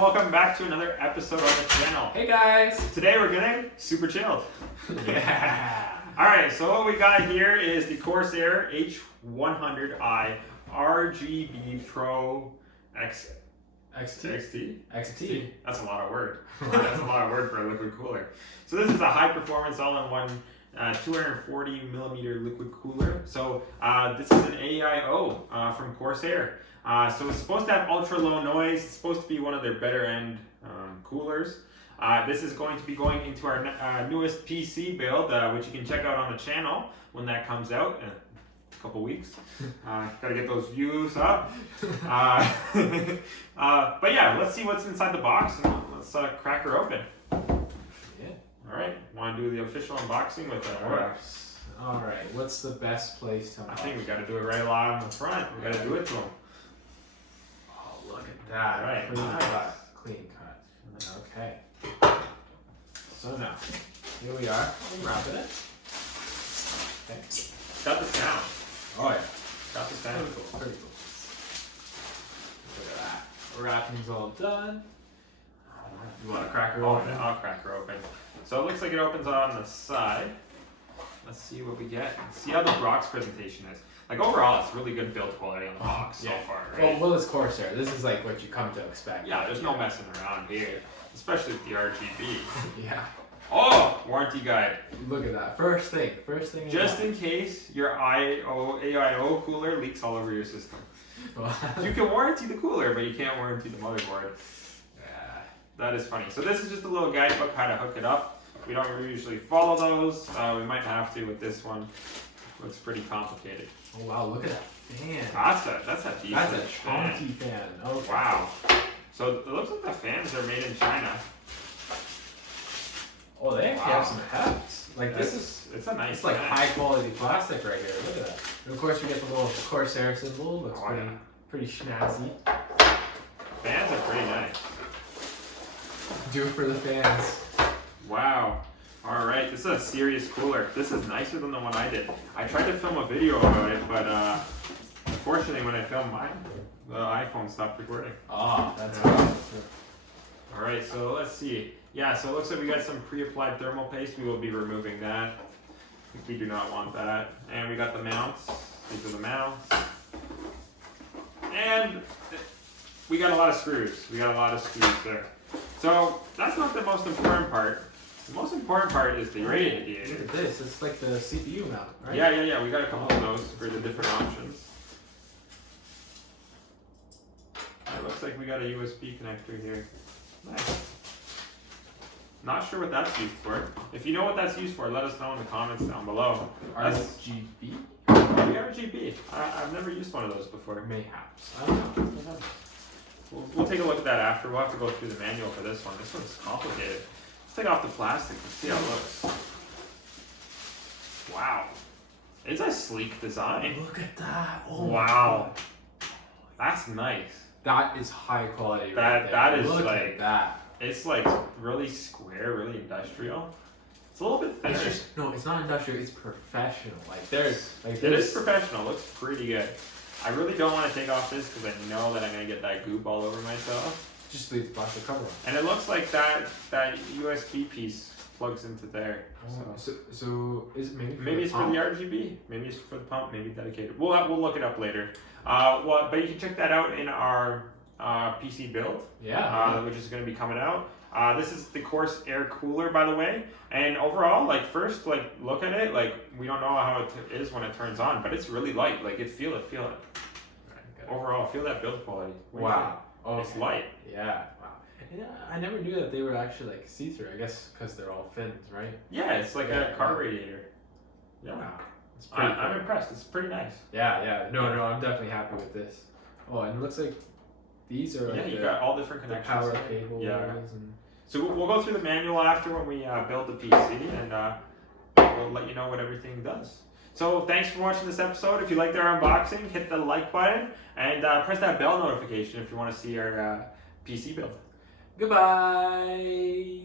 and welcome back to another episode on the channel. Hey guys! Today we're getting super chilled. Yeah. Alright, so what we got here is the Corsair H100i RGB Pro XT? That's a lot of word. That's a lot of word for a liquid cooler. So this is a high performance all-in-one 240 millimeter liquid cooler. So this is an AIO from Corsair. So it's supposed to have ultra low noise. It's supposed to be one of their better end coolers. This is going to be going into our newest PC build, which you can check out on the channel when that comes out in a couple weeks. Gotta get those views up. But yeah, let's see what's inside the box and let's crack her open. All right, want to do the official unboxing with it? All right, what's the best place to unbox? I think we got to do it right along the front. We got to do it to them. Oh, look at that. All right, Clean nice. cut. Clean cut. Okay. So now, here we are. Wrapping it. Okay. Got the sound. Oh yeah. Got the sound. Pretty cool. Pretty cool. Look at that. Wrapping's all done. You want to crack her open? I'll crack her open. So it looks like it opens on the side. Let's see what we get. See how the box presentation is. Like overall, it's really good build quality on the box so far, right? Well, it's Corsair. This is like what you come to expect. Yeah, there's no messing around here, especially with the RGB. Yeah. Oh, warranty guide. Look at that. First thing. Just in case your AIO cooler leaks all over your system. You can warranty the cooler, but you can't warranty the motherboard. Yeah, that is funny. So this is just a little guidebook how to hook it up. We don't usually follow those. We might have to with this one. Looks pretty complicated. Oh wow, look at that fan. That's a decent That's a chunky fan. Oh wow. So it looks like the fans are made in China. Oh, they actually have some hefts. Like it's a nice. It's like fan. high quality plastic right here. Look at that. And of course, we get the little Corsair symbol. Looks pretty snazzy. Fans are pretty nice. Do it for the fans. Wow. All right, this is a serious cooler. This is nicer than the one I did. I tried to film a video about it, but unfortunately, when I filmed mine, the iPhone stopped recording. Oh, that's right. All right, so let's see. Yeah, so it looks like we got some pre-applied thermal paste. We will be removing that. We do not want that. And we got the mounts. These are the mounts. And we got a lot of screws. There. So that's not the most important part. The most important part is the radiator. Look at this. It's like the CPU mount, right? Yeah. We got a couple of those for the different options. It looks like we got a USB connector here. Nice. Not sure what that's used for. If you know what that's used for, let us know in the comments down below. RGB? RGB. I've never used one of those before. Mayhaps. I don't know. We'll take a look at that after. We'll have to go through the manual for this one. This one's complicated. Let's take off the plastic and see how it looks. Wow. It's a sleek design. Look at that. Oh wow. That's nice. That is high quality. That is Look like at that. It's like really square, really industrial. It's a little bit thinner. It's not industrial. It's professional. It is professional. Looks pretty good. I really don't want to take off this because I know that I'm gonna get that goop all over myself. Just leave the plastic cover on. And it looks like that USB piece plugs into there. So is it maybe it's for the RGB, maybe it's for the pump, maybe dedicated. We'll look it up later. But you can check that out in our PC build. Yeah. Which is going to be coming out. This is the Corsair cooler, by the way. And overall, first look at it. We don't know how it is when it turns on, but it's really light. Feel it. Right, Overall, feel that build quality. Wow. Okay. It's light. Yeah. Wow. Yeah, I never knew that they were actually see-through. I guess because they're all fins, right? Yeah, it's like a car radiator. Yeah. Wow. It's pretty cool. I'm impressed. It's pretty nice. Yeah. No, I'm definitely happy with this. Oh, and it looks like these are you got all different connections. Power cables. Yeah. And... So we'll go through the manual after when we build the PC, and we'll let you know what everything does. So thanks for watching this episode. If you liked our unboxing, hit the like button and press that bell notification if you want to see our PC build. Goodbye.